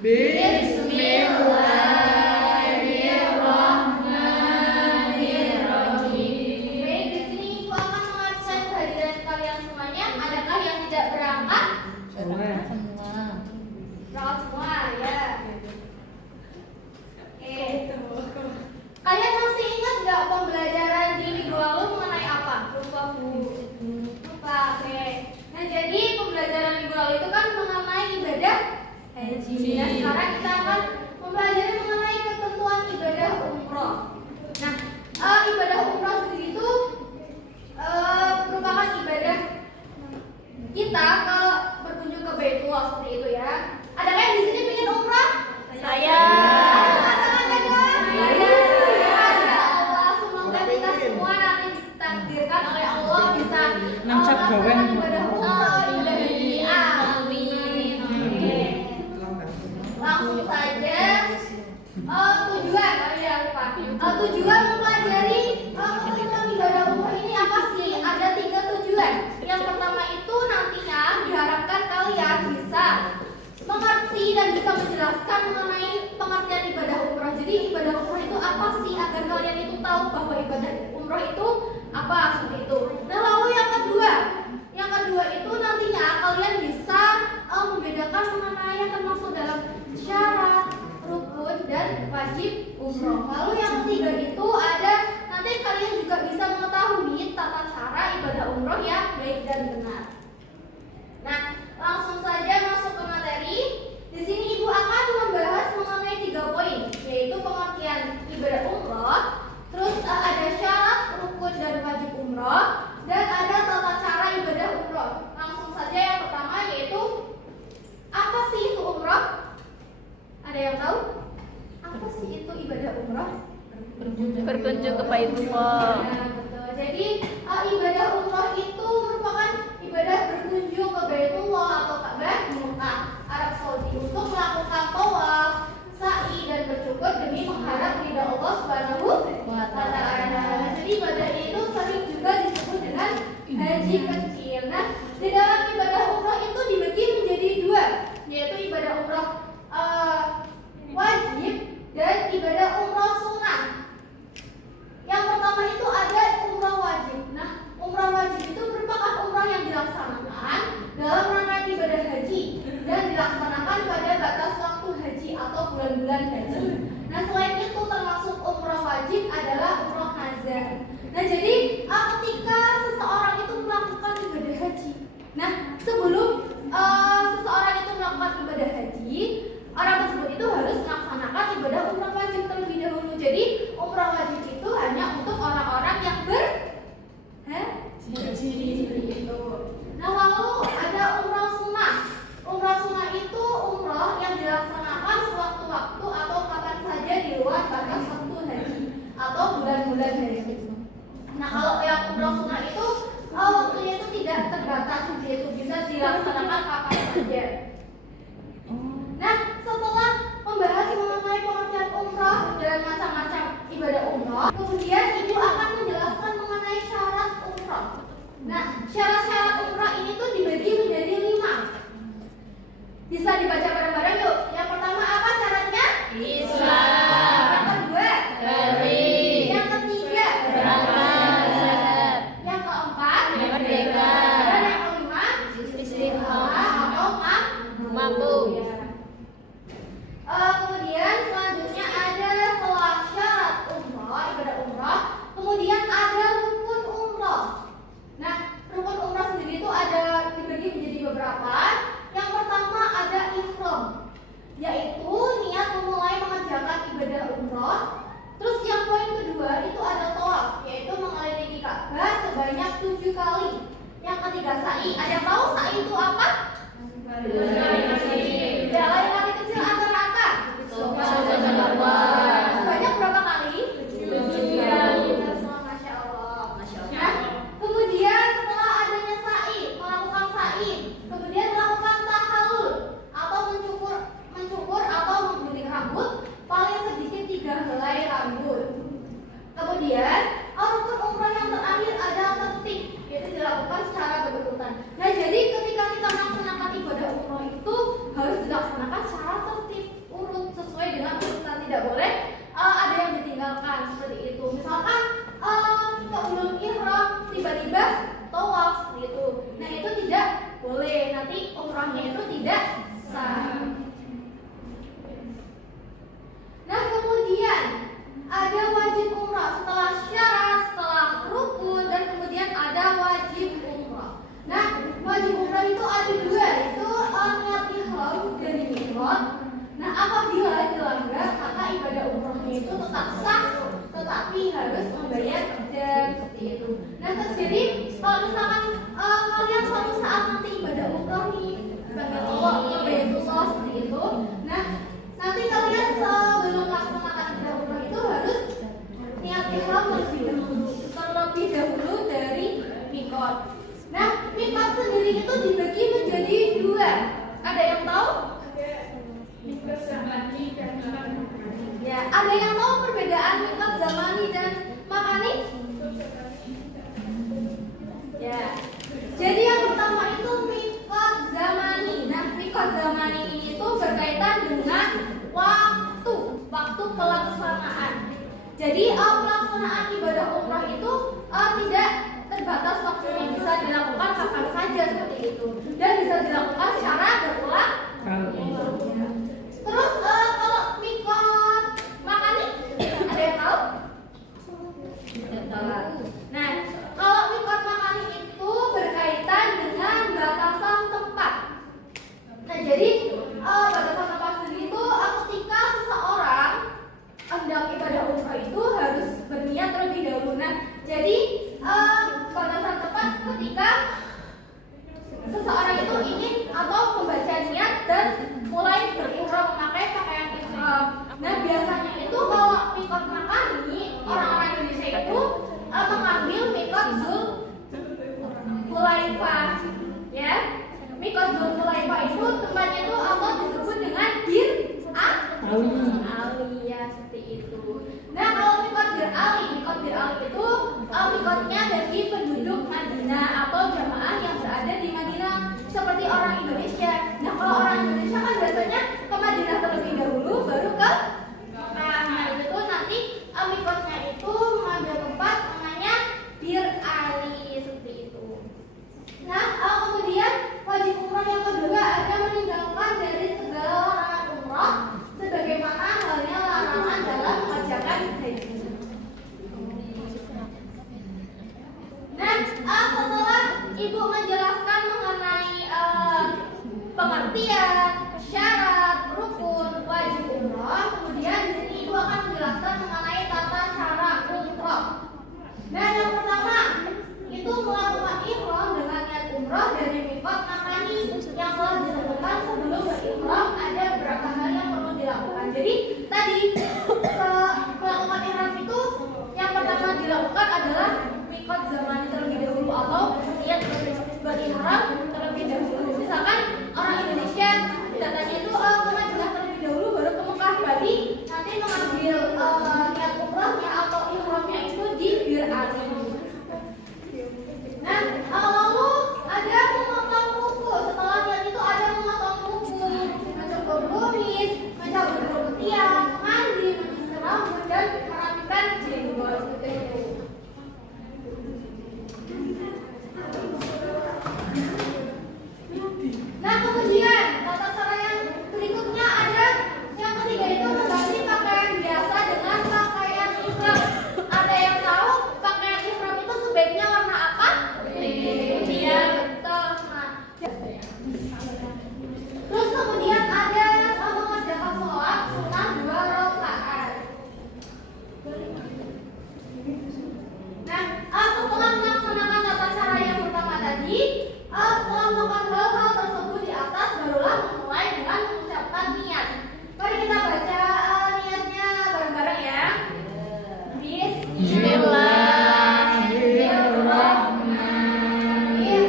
Bismillahirrahmanirrahim. Baik, di sini Ibu akan mengabsen kehadiran kalian semuanya. Adakah yang tidak berangkat? Berangkat semua, ya. Oke. Kalian masih ingat nggak pembelajaran di minggu lalu mengenai apa? Lupa, Bu. Lupa, oke. Nah, jadi pembelajaran minggu lalu itu kan mengenai ibadah haji. Nah, sekarang kita akan mempelajari mengenai ketentuan ibadah umroh. Nah, ibadah umroh sendiri itu merupakan ibadah kita kalau berkunjung ke Baitullah seperti itu ya. Adakah yang di sini ingin umroh? Saya. Semoga kita semua nanti ditakdirkan oleh Allah bisa melaksanakan ibadah umroh, ibadah haji. Amin. Langsung saja tujuan, tujuan mempelajari ketentuan ibadah umroh ini apa sih? Ada 3 tujuan. Yang pertama itu nantinya diharapkan kalian bisa mengerti dan bisa menjelaskan mengenai pengertian ibadah umroh. Jadi ibadah umroh itu apa sih, agar kalian itu tahu bahwa ibadah umroh itu apa, seperti itu. Nah, lalu yang kedua itu nantinya kalian bisa membedakan mengenai yang termasuk dalam syarat, rukun, dan wajib umroh. Lalu yang ketiga itu ada nanti kalian juga bisa mengetahui tata cara ibadah umroh yang baik dan benar. Nah, langsung saja masuk ke materi. Di sini Ibu akan membahas mengenai 3 poin, yaitu pengertian ibadah umroh, terus ada syarat, rukun, dan wajib umroh, dan ada tata cara ibadah umroh. Langsung saja yang pertama yaitu apa sih itu umroh? Ada yang tahu? Apa sih itu ibadah umroh? Berkunjung ke Baitullah. Ya, betul. Jadi ibadah umroh itu merupakan ibadah berkunjung ke Baitullah atau Ka'bah di Mekah, Arab Saudi untuk melakukan tawaf, sa'i, dan bersyukur demi mengharap ridha Allah Subhanahu wa Ta'ala. Jadi ibadah itu sering juga disebut dengan haji kecil. Nah, di dalam ibadah umroh itu dibagi menjadi 2, yaitu ibadah umroh wajib dan ibadah umroh sunnah. Yang pertama itu ada umroh wajib. Nah, umroh wajib itu merupakan umroh yang dilaksanakan dalam rangkaian ibadah haji dan dilaksanakan pada batas waktu haji atau bulan-bulan haji. Nah, selain itu termasuk umroh wajib adalah umroh nazar. Nah, jadi ketika seseorang itu melakukan ibadah haji, nah sebelum seseorang itu melakukan ibadah haji, orang tersebut itu harus melaksanakan ibadah umroh wajib terlebih dahulu. Jadi umroh wajib itu hanya untuk orang-orang yang berhaji. Gitu. Nah, lalu ada umroh sunnah. Umroh sunnah itu umroh yang dilaksanakan sewaktu-waktu atau kapan saja di luar batas waktu haji atau bulan-bulan haji. Nah, kalau yang umroh sunnah itu waktunya itu tidak terbatas, yaitu bisa dilaksanakan kapan saja. Nah, setelah membahas mengenai pengertian umroh dan macam-macam ibadah umroh, kemudian Ibu akan menjelaskan mengenai syarat umroh. Nah, syarat-syarat umroh ini tuh dibagi menjadi 5. Bisa dibaca bareng-bareng yuk. Yang pertama apa syaratnya? Islam. Yang kedua? Beri. Yang ketiga? Berangkat. Yang keempat? Merdeka. Dan yang kelima? Istiqomah atau mampu. Ya. Kemudian selanjutnya ada setelah syarat umroh, ibadah umroh, kemudian tiba-tiba tawaf seperti itu. Nah, itu tidak boleh. Nanti umrahnya itu tidak sah. Nah, kemudian ada wajib umrah setelah syarat, setelah rukun, dan kemudian ada wajib umrah. Nah, wajib umrah itu ada dua, itu niat ihram dari miqat. Nah, apabila dilanggar maka ibadah umrahnya itu tetap sah, tetapi harus membayar dam seperti itu. Nah, jadi kalau misalkan kalian suatu saat nanti ibadah umrah nih, sebagai Allah Baitullah seperti itu. Nah, nanti kalian sebelum melaksanakan ibadah umrah itu harus niat ihram terlebih dahulu dari miqat. Nah, miqat sendiri itu dibagi menjadi dua. Ada yang tahu? Ya, ada yang tahu perbedaan miqat zamani dan makani? Ya. Jadi yang pertama itu miqat zamani. Nah, miqat zamani ini itu berkaitan dengan waktu pelaksanaan. Jadi pelaksanaan ibadah umrah itu tidak terbatas waktunya, bisa dilakukan kapan saja seperti itu dan bisa dilakukan secara berulang. Terus kalau miqat makani ada yang tahu? Nah, kalau miqat makani itu berkaitan dengan batasan tempat. Nah, jadi batasan tempat sendiri itu ketika seseorang hendak ibadah umrah itu harus berniat terlebih dahulu. Nah, jadi batasan tempat ketika seseorang itu ingin atau membaca niat dan mulai berihram memakai pakaian ihram. Nah, biasanya itu kalau miqat makani orang-orang Indonesia itu mengambil miqat Dzulhulaifah, ya. Miqat Dzulhulaifah itu tempatnya itu Allah disebut dengan Bir Ali, ya, seperti itu. Nah, kalau miqat Bir Ali itu miqatnya bagi penduduk Madinah atau jamaah yang berada di Madinah seperti orang Indonesia. Nah, kalau orang Indonesia kan biasanya ke Madinah terlebih dahulu baru ke Mekah. Nah, itu tuh nanti miqatnya itu mengambil tempat namanya Bir Ali seperti itu. Nah, kemudian wajib umrah yang kedua ada meninggalkan dari segala larangan umrah sebagaimana halnya larangan dalam mengerjakan haji. Nah, setelah Ibu menjelaskan mengenai pengertian, syarat, rukun, wajib umrah, kemudian di sini Ibu akan menjelaskan mengenai tata cara umrah. Nah, yang pertama itu melakukan ihram dengan niat umrah dari miqat makani yang telah disebutkan sebelum berihram. Ada beberapa hal yang perlu dilakukan. Jadi tadi melakukan ihram itu yang pertama dilakukan adalah miqat zamani terlebih dahulu atau niat berihram terlebih dahulu. Misalkan orang Indonesia datanya itu ke Madinah terlebih dahulu baru ke Mekah, berarti nanti mengambil niat umrahnya atau ihramnya itu di Bir Ali. Nah, lalu ada memotong kuku. Setelah niat itu ada memotong kuku, mencukur kumis, mencabut rambut, mandi, menyisir rambut, dan merapikan jenggot seperti itu. Nah, kemudian tata cara yang berikutnya ada yang ketiga itu mengganti pakaian biasa dengan pakaian ihram. Ada yang tahu pakaian ihram itu sebaiknya warna apa? Iya, betul. Nah, terus kemudian ada mengerjakan sholat sunnah 2 rakaat. Nah, setelah melaksanakan tata cara yang pertama tadi, setelah melakukan hal-hal tersebut di atas, barulah memulai dengan mengucapkan niat. Mari kita baca niatnya bareng-bareng ya. Bismillahirrahmanirrahim.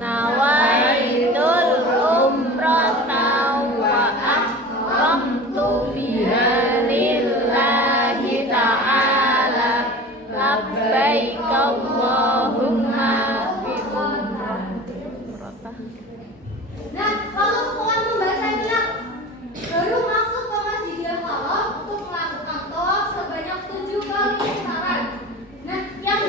Nawaitul umrata wa ahramtu biha lillahi ta'ala. Labbaik Allahumma bi umrah. Nah, lalu setelah membaca niat, baru masuk ke Masjidil Haram untuk melakukan tawaf sebanyak 7 kali putaran. Nah, yang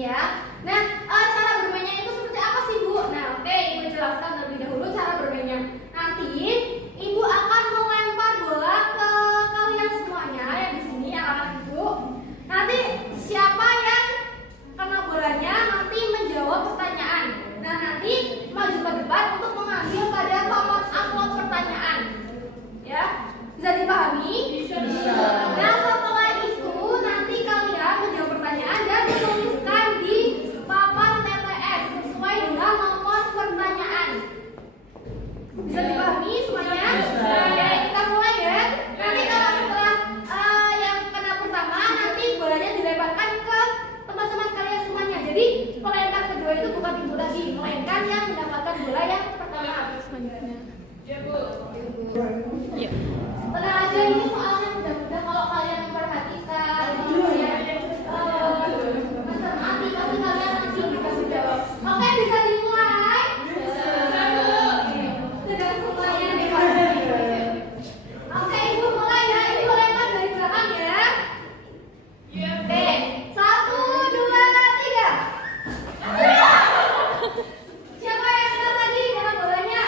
Ini ya. Nah, cara bermainnya itu seperti apa sih, Bu? Nah, oke, Ibu jelaskan terlebih dahulu cara bermainnya. Nanti Ibu akan melempar bola ke kalian semuanya yang di sini, anak-anak Ibu. Nanti siapa yang kena bolanya nanti menjawab pertanyaan. Nah, nanti maju ke depan untuk mengambil pada papan amplop pertanyaan. Ya, bisa dipahami? Bisa. Nah, setelah itu nanti kalian menjawab pertanyaan dan menuliskan di papan TTS sesuai dengan nomor pertanyaan. Bisa dipahami semuanya? Bisa. Oke, kita mulai ya. Nanti kalau setelah yang kena pertama, nanti bolanya dilemparkan ke teman-teman kalian semuanya. Jadi pelempar kedua itu bukan Ibu lagi, melainkan yang mendapatkan bola yang pertama. Ya, Bu. Iya. Tenang aja, ini soalnya mudah-mudah kalau kalian memperhatikan, mencermati, pasti kalian nanti bisa jawab. Oke, bisa dimulai? Sudah semuanya nih. Oke, Ibu mulai ya. Ibu lempar dari belakang ya. Oke, 1, 2, 3. Siapa yang menang tadi dengan bolanya?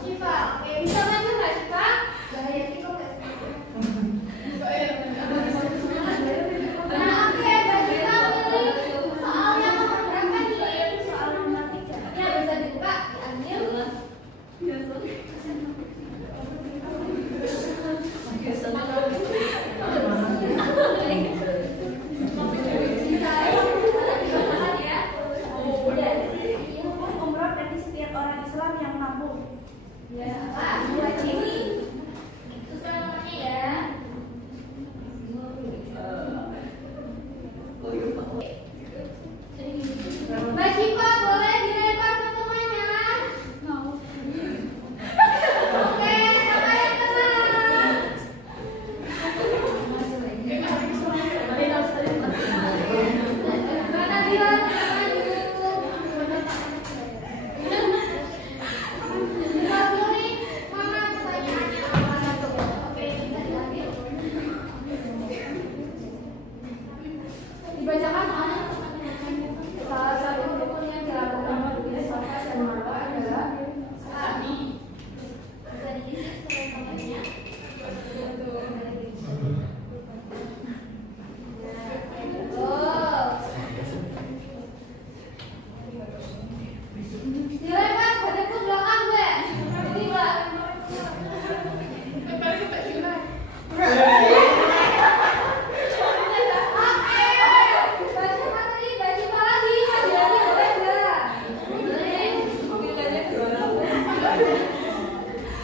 Syifa. Oke, bisa maju nggak Syifa? Bahaya sih kok nggak Syifa. Nah, oke, Mbak Syifa pilih soal yang nomor berapa nih? Soal nomor 3. Ya, bisa dibuka, diambil. Umroh dari setiap orang Islam yang mampu. Ya, Pak, buat sini. Itu namanya ya. Mbak Syifa boleh dilempar ke temannya? Oke, siapa yang kena? Mbak Nabila, maju. Bisa pilih mana pertanyaannya apa satu. Oke, bisa diambil. Dibacakan soalnya salah satu rukun yang dilakukan oleh Safa dan Marwah adalah Sani. Bisa diisi teman-temannya. Dilempar pada ke belakang, Mbak. Ini, Mbak.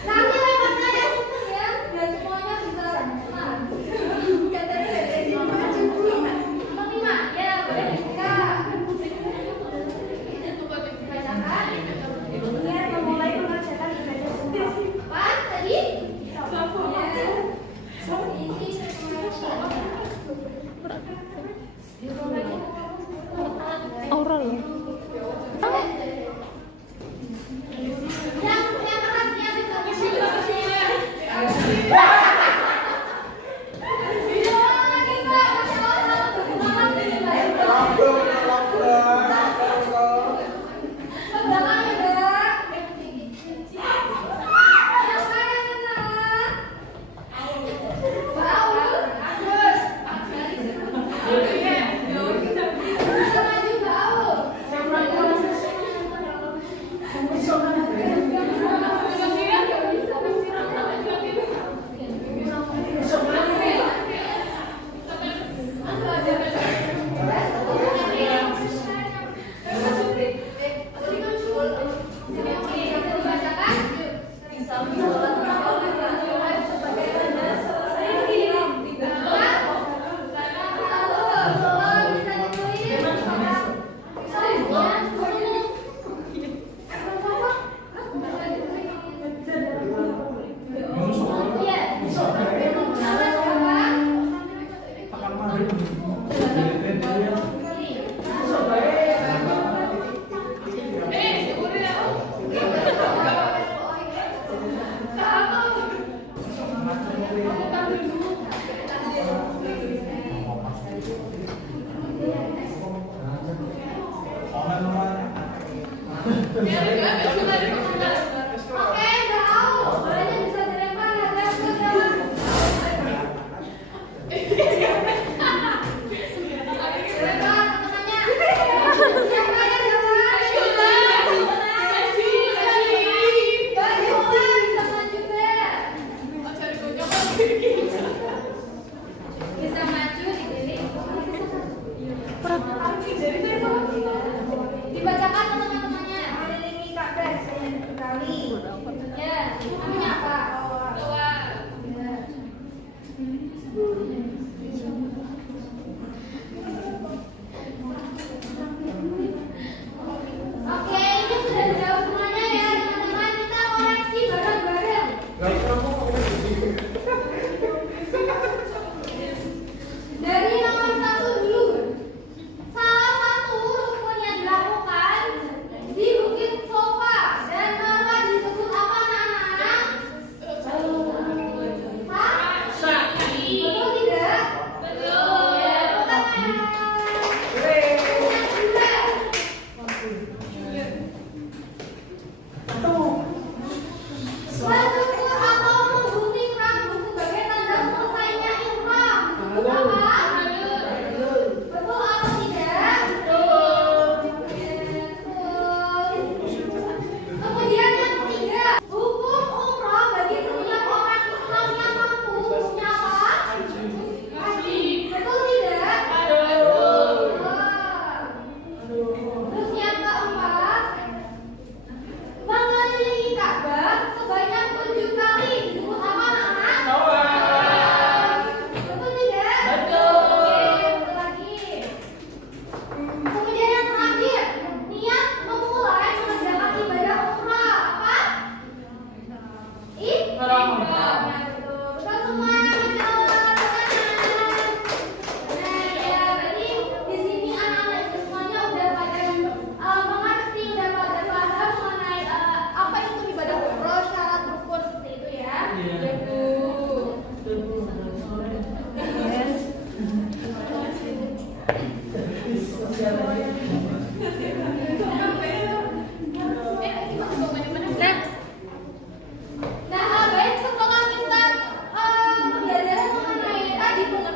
Nanti lemparnya yang sempur ya, biar semuanya bisa sama. Nomor 5, ya boleh dibuka. Bacakan. Niat memulai mengerjakan ibadah sunnah. Apa tadi? Oral. Yang keras ya,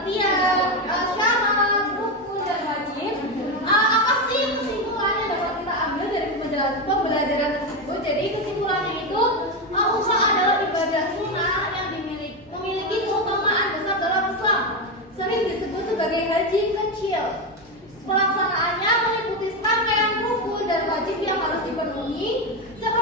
pengertian, syarat, rukun dan wajib. Apa sih kesimpulannya dapat kita ambil dari pembelajaran tersebut? Jadi kesimpulannya itu umrah adalah ibadah sunnah yang memiliki keutamaan besar dalam Islam. Sering disebut sebagai haji kecil. Pelaksanaannya meliputi rangkaian rukun dan wajib yang harus dipenuhi serta